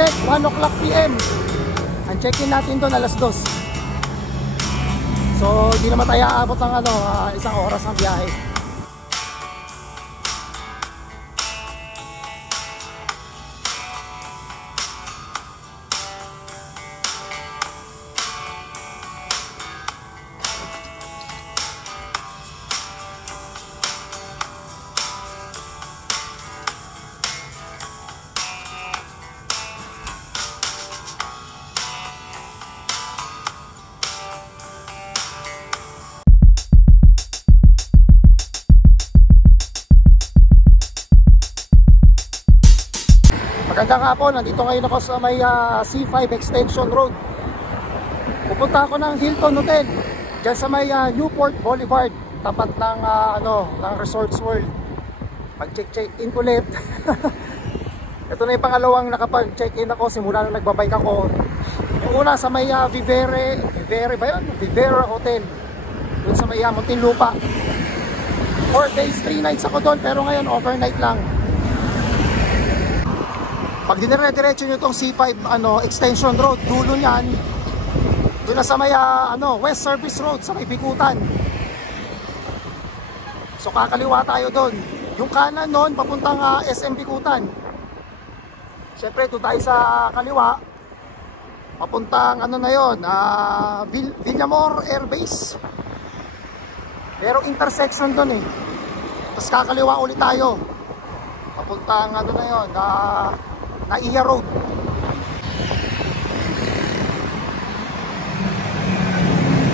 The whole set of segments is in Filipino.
check, 1 o'clock PM. Ang check-in natin doon alas 2. So hindi naman tayo aabot ng isang oras ng biyahe. Magandang hapon, nandito ngayon ako sa may C5 Extension Road. Pupunta ako ng Hilton Hotel dyan sa may Newport Boulevard, tapat ng ng Resorts World. Mag-check-in ulit. Ito na yung pangalawang nakapag-check-in ako simula nung nagbabike ako. Yung una sa may Vivera Hotel doon sa may Muntinlupa. 4 days, 3 nights ako doon, pero ngayon overnight lang. Pag dinire-diretso nyo itong C5 Extension Road, dulo niyan, doon na sa may West Service Road, sa may Bikutan. So kakaliwa tayo doon. Yung kanan noon, papuntang SM Bikutan. Siyempre, doon tayo sa kaliwa, papuntang na yun, Villamor Air Base. Pero intersection doon eh. Tapos kakaliwa ulit tayo, papuntang na yun, Naiya Road.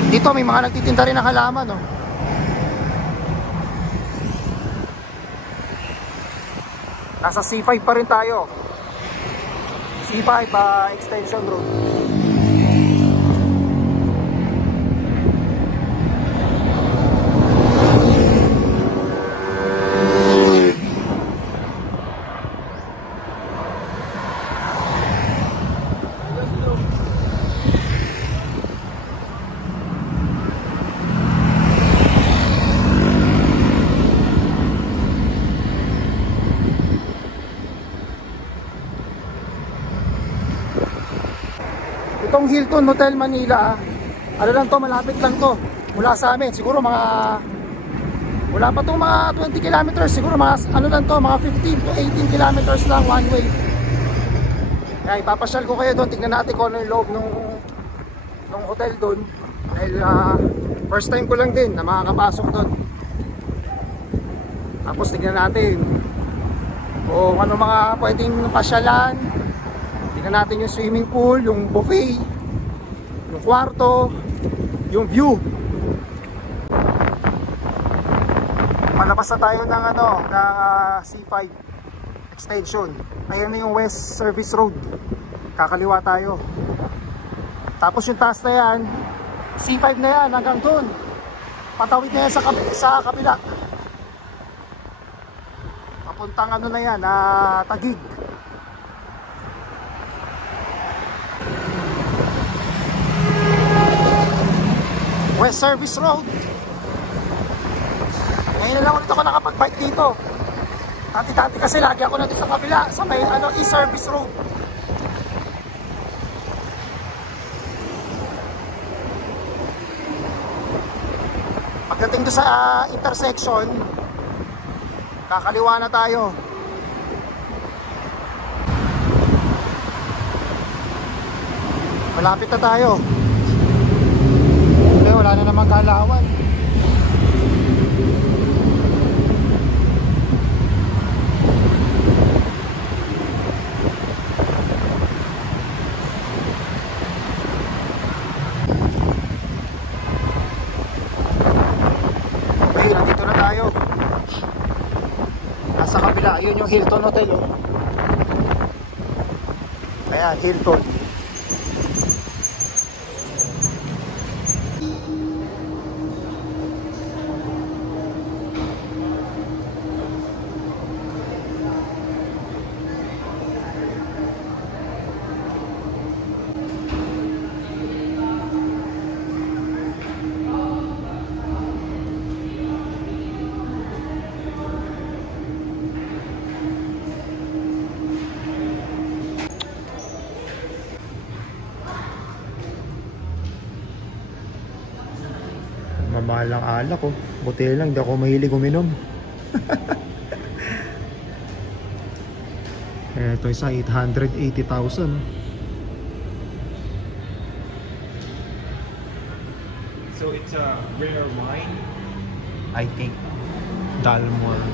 Dito may mga nagtitinda rin ng halaman, no? Nasa C5 pa rin tayo. C5 Extension Road. Itong Hilton Hotel Manila, lang to, malapit lang to mula sa amin. Siguro wala pa to mga 20 kilometers, siguro mga lang to, mga 15 to 18 kilometers lang one way. Kaya ipapasyal ko kayo doon, tignan natin kung ano yung loob ng hotel doon. Dahil first time ko lang din na makakapasok doon. Tapos tignan natin kung ano mga pwedeng pasyalan. Tignan natin yung swimming pool, yung buffet, yung kwarto, yung view. Palabas na tayo ng C5 Extension. Ayan na yung West Service Road. Kakaliwa tayo. Tapos yung taas na yan, C5 na yan hanggang doon. Patawid na yan sa kabila. Papuntang na yan, Taguig. West Service Road. Ngayon lang ulit ako nakapag-bike dito. Dati kasi lagi ako nandito sa kabila, sa may East Service Road. Pagdating doon sa intersection, kakaliwa na tayo. Malapit na tayo. Wala na namang galawan. Okay, nandito na tayo. Nasa kabila, yun yung Hilton Hotel, oh. Ayan, Hilton. Mamahal ang alak ko. Buti lang, di ako mahilig uminom. Ito isa 880,000. So it's a rare wine. I think Dalmore.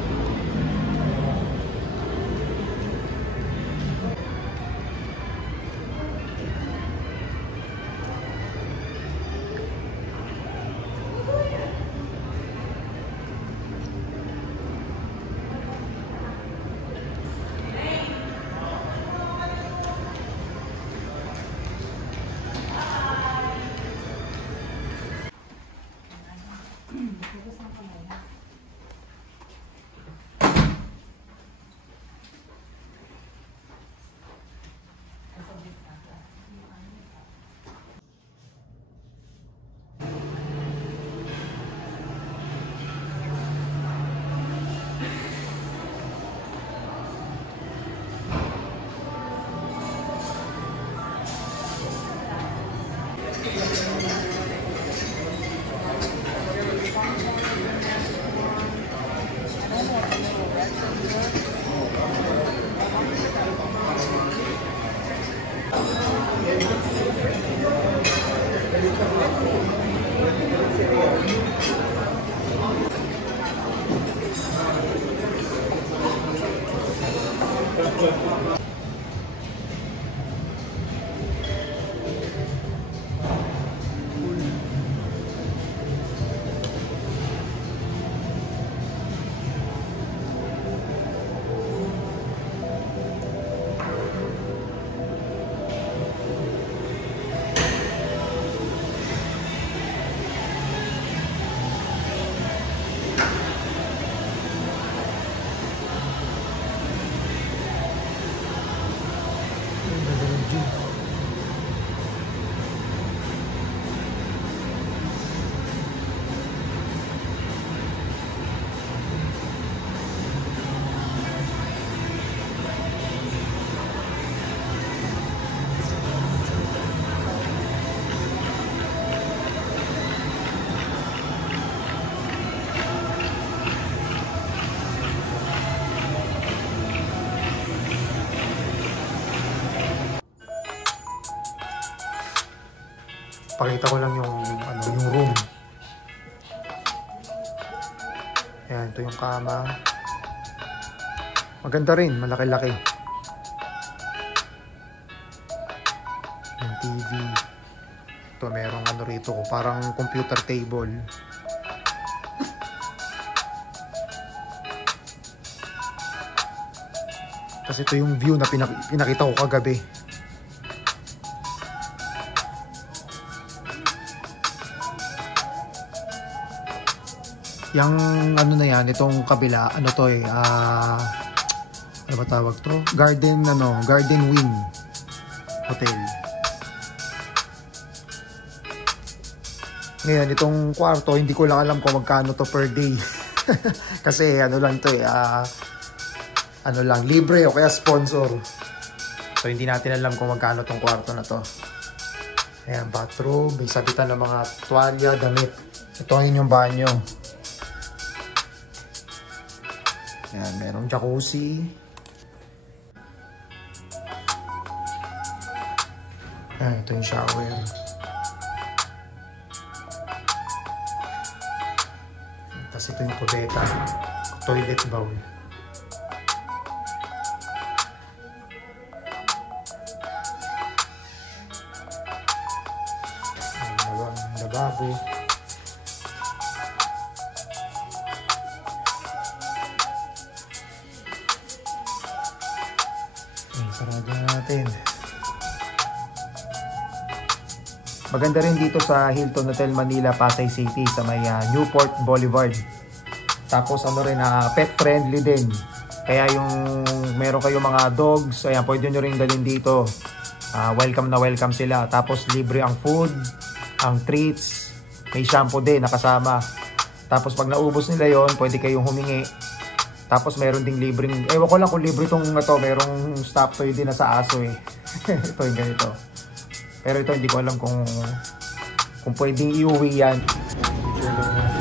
Pakita ko lang yung yung room. Ayan, ito yung kama. Maganda rin, malaki-laki. Yung TV. Ito merong rito, parang computer table. Tapos ito yung view na pinakita ko kagabi. Yung na yan, itong kabila, ano to ano ba tawag to? Garden Wing Hotel. Ngayon, itong kwarto, hindi ko lang alam kung magkano to per day. Kasi lang to libre o kaya sponsor. So, hindi natin alam kung magkano tong kwarto na to. Ayan, bathroom, may sabitan ng mga tuwalya, damit. Ito ang inyong banyo. Ayan, merong jacuzzi. Ayan, ito yung shower. Tapos ito yung kubeta. Toilet bowl. Ayan, lababo. Sarado natin. Maganda rin dito sa Hilton Hotel Manila, Pasay City sa may Newport Boulevard. Tapos pet friendly din. Kaya yung meron kayong mga dogs, ayan, pwede nyo rin dalhin dito. Welcome na welcome sila. Tapos libre ang food, ang treats, may shampoo din nakasama. Tapos pag naubos nila yon, pwede kayong humingi. Tapos meron ding libreng, ewan ko lang kung libre itong merong stop toy din na sa aso eh. Ito yung ganito. Pero ito hindi ko alam kung pwedeng iuwi yan. overlook.